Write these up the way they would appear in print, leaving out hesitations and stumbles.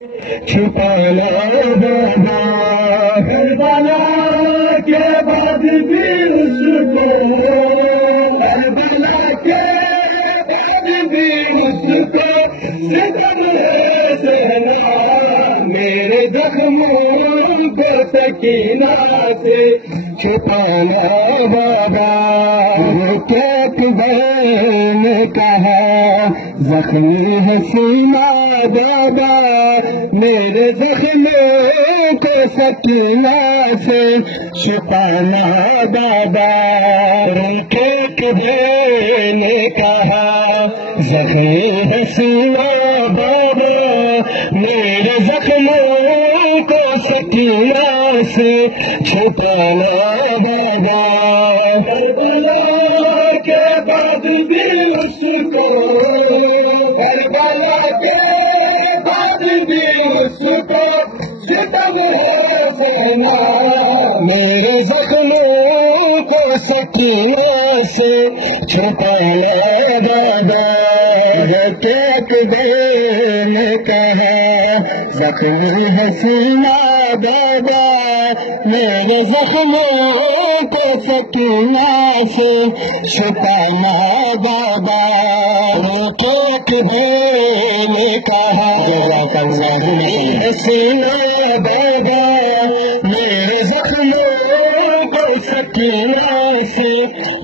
چھپانا بابا کربلا کے بعد بھی اس کو، کربلا کے بعد بھی اس کو ستم ہے سہنا، میرے زخموں کو سکینہ سے چھپانا بابا۔ ایک بہن نے کہا زخمی ہے سینہ بابا، میرے زخموں کو سکینہ سے چھپانا بابا۔ ایک بہن نے کہا زخمی ہے سینہ بابا، میرے زخموں کو سکینہ سے چھپانا بابا۔ کربلا کے بعد بھی اس کو، کربلا کے بعد بھی اس کو ستم ہے سہنا، میرے زخموں کو سکینہ سے چھپانا بابا۔ ایک بہن نے کہا زخمی ہے سینہ بابا، میرے زخموں کو سکینہ سے چھپانا بابا۔ ایک بہن نے کہا زخمی ہے سینہ بابا، میرے زخموں کو سکینہ سے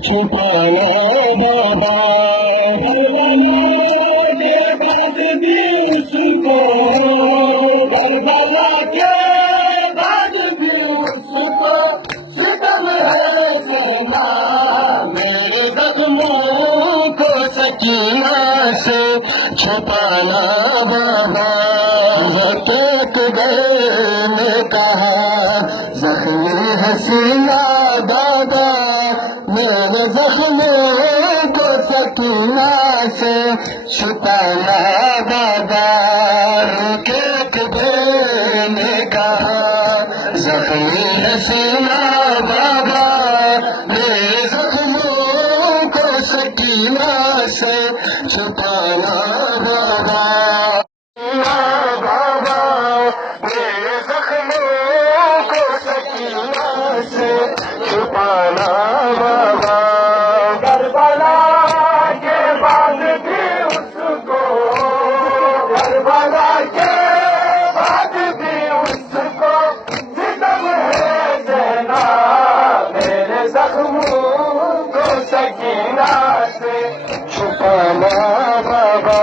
چھپانا بابا۔ کربلا کے بعد بھی اس کو ستم ہے سہنا، میرے زخموں کو سکینہ سے چھپانا بابا۔ ایک بہن نے کہا زخمی ہے سینہ بابا، میرے زخموں کو سکینہ سے چھپانا بابا۔ ایک بہن نے کہا زخمی ہے سینہ بابا، میرے زخموں کو سکینہ سے چھپانا بابا۔ بابا میرے زخموں کو سکینہ سے چھپانا بابا۔ کربلا کے بعد بھی اس کو، کربلا کے بعد بھی اس کو ستم ہے سہنا، میرے زخموں کو سکینہ سے چھپانا بابا۔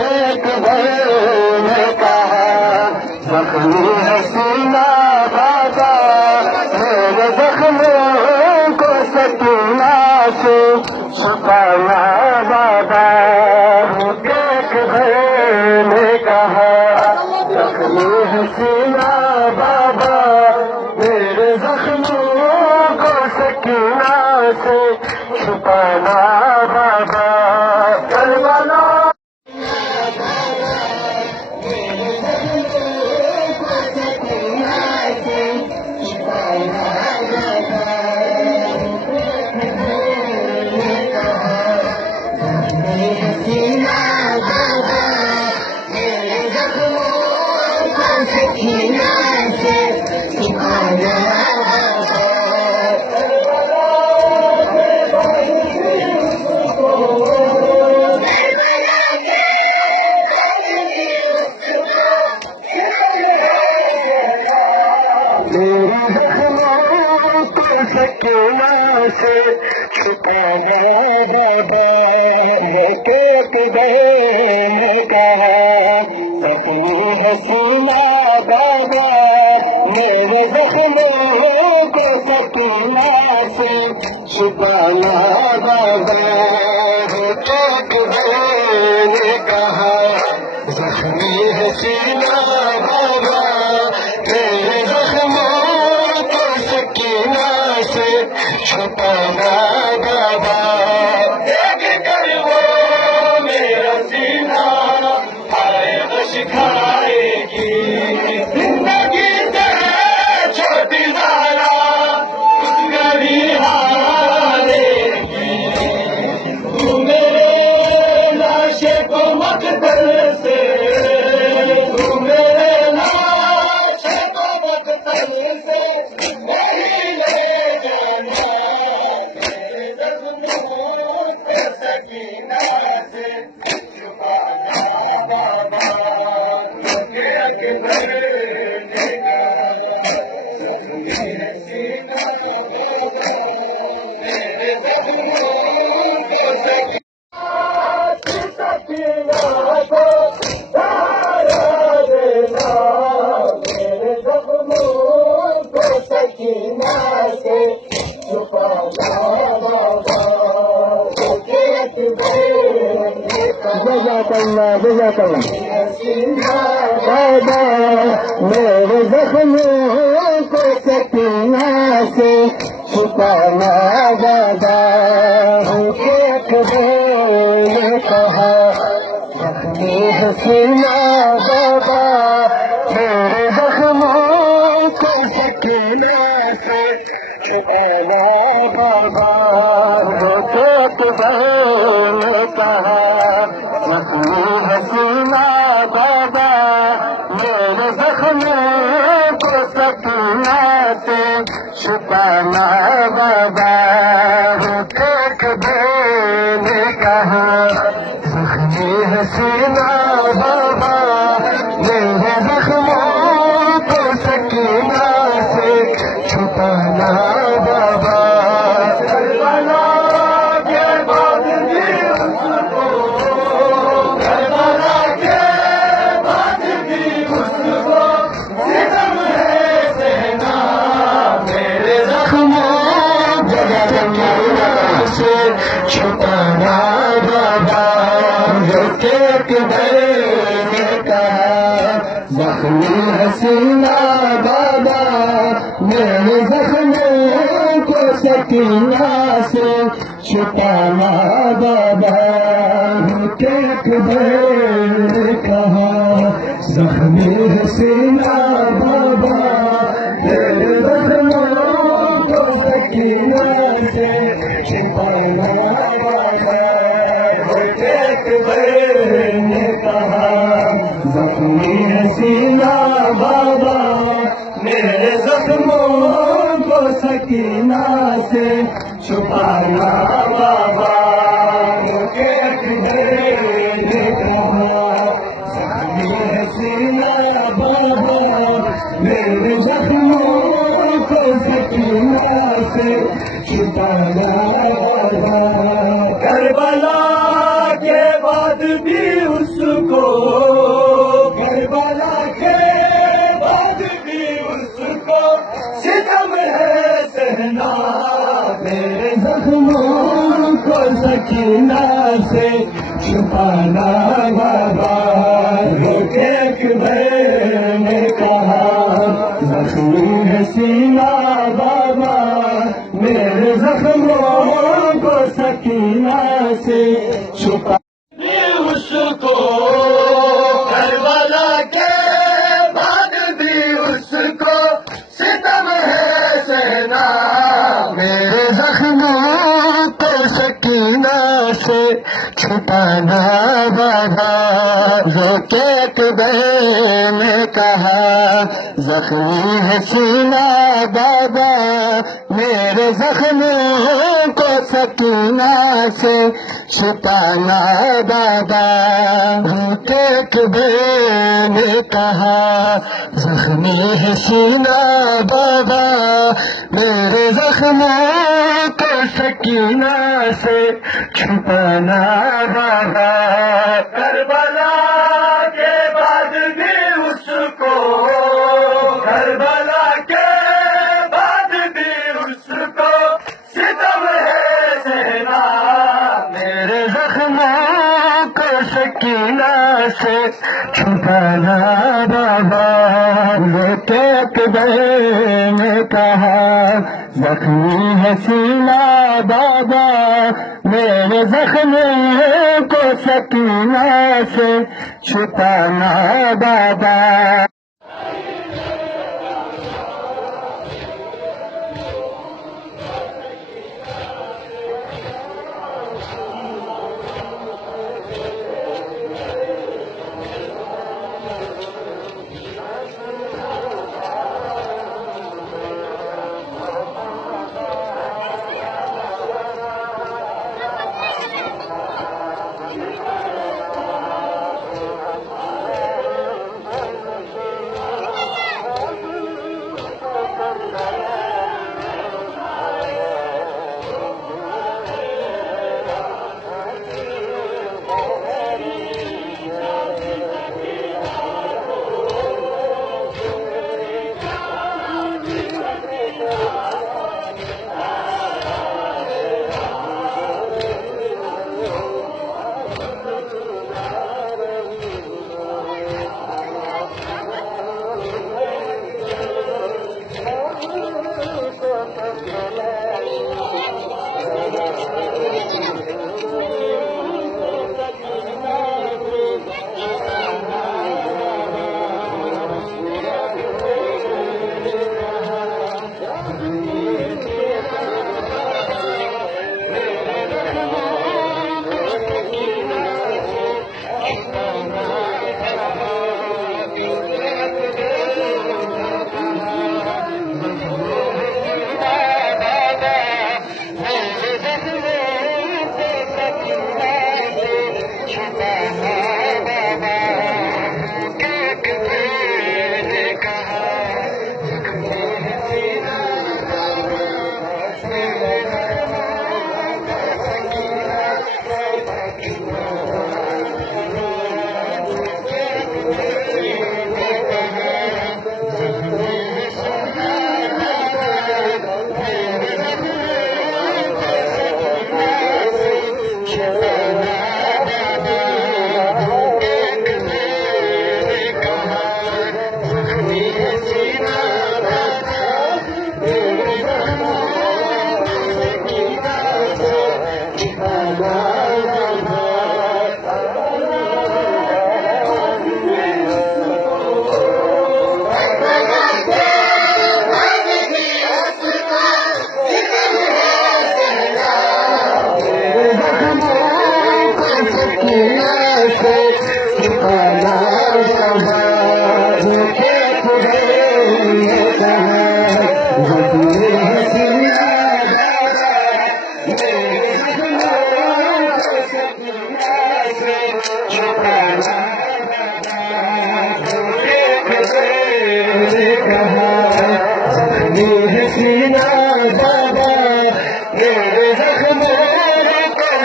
ایک بہن نے کہا زخمی ہے سینہ بابا، میرے زخموں کو سکینہ سے چھپانا بابا۔ ایک بہن نے کہا زخمی ہے سینہ بابا، میرے زخموں کو سکینہ سے چھپانا بابا۔ کربلا سکینہ سے چھپانا بابا۔ ایک بہن نے کہا زخمی ہے سینہ بابا، میرے زخموں کو سکینہ سے چھپانا بابا۔ ایک بہن نے کہا زخمی ہے سینہ بابا، میرے زخموں کو سکینہ سے چھپانا بابا۔ دیکھ کر وہ میرا سینہ آئے غش کھائے گی، زندگی سے ہے چھوٹی ذرا اس گری ہارے گی، تو میرے لاشے کو مقدر سے جزاک اللہ جزاک اللہ بابا میرے زخموں کو سکینہ سے چھپانا بابا ایک دل نے کہا زخمی حسینہ بابا میرے زخموں کو سکینہ سے چھپانا بابا ایک دل نے کہا زخمی حسینہ بابا میرے زخموں کو سکینہ سے چھپانا بابا ایک دل نے کہا زخمی حسینہ بابا میرے زخموں کو سکینہ سے چھپانا بابا چھپانا بابا ایک دل نے کہا زخمی حسینہ بابا میرے زخموں کو سکینہ سے چھپانا بابا ایک دل نے کہا زخمی حسینہ بابا میرے زخموں کو سکینہ سے چھپانا بابا ایک دل نے کہا زخمی حسینہ بابا میرے زخموں کو سکینہ سے چھپانا بابا ایک دل نے کہا زخمی حسینہ بابا میرے زخموں کو سکینہ سے چھپانا بابا کربلا کے بعد بھی اس کو کربلا کے بعد بھی اس کو ستم ہے سہنا میرے زخموں کو سکینہ سے چھپانا بابا ایک دل نے کہا زخمی حسینہ بابا میرے زخموں کو سکینہ سے چھپا اس کو کربلا کے بعد بھی اس کو ستم ہے سہنا میرے زخموں کو سکینہ سے چھپانا بابا ایک دل نے کہا زخمی حسینہ بابا میرے زخموں کو سکینہ سے چھپانا بابا ایک دل نے کہا زخمی حسینہ بابا میرے زخموں کو سکینہ سے چھپانا بابا کربلا کے بعد بھی اس کو کربلا کے بعد بھی اس کو ستم ہے سہنا میرے زخموں کو سکینہ سے چھپانا بابا ایک دل نے کہا زخمی حسینہ بابا میرے زخموں کو سکینہ سے چھپانا بابا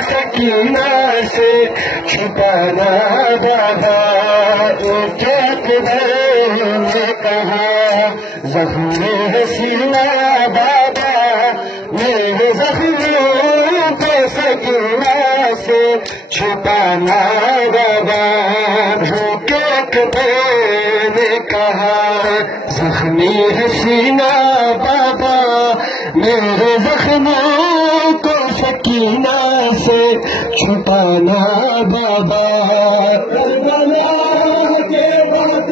سکینہ سے چھپانا بابا نے کہا زخم سینہ بابا میرے زخموں کو سکینہ سے چھپانا بابا نے کہا زخمی سینہ بابا میرے زخموں کو سکینہ سے چھپانا بابا کربلا کے وقت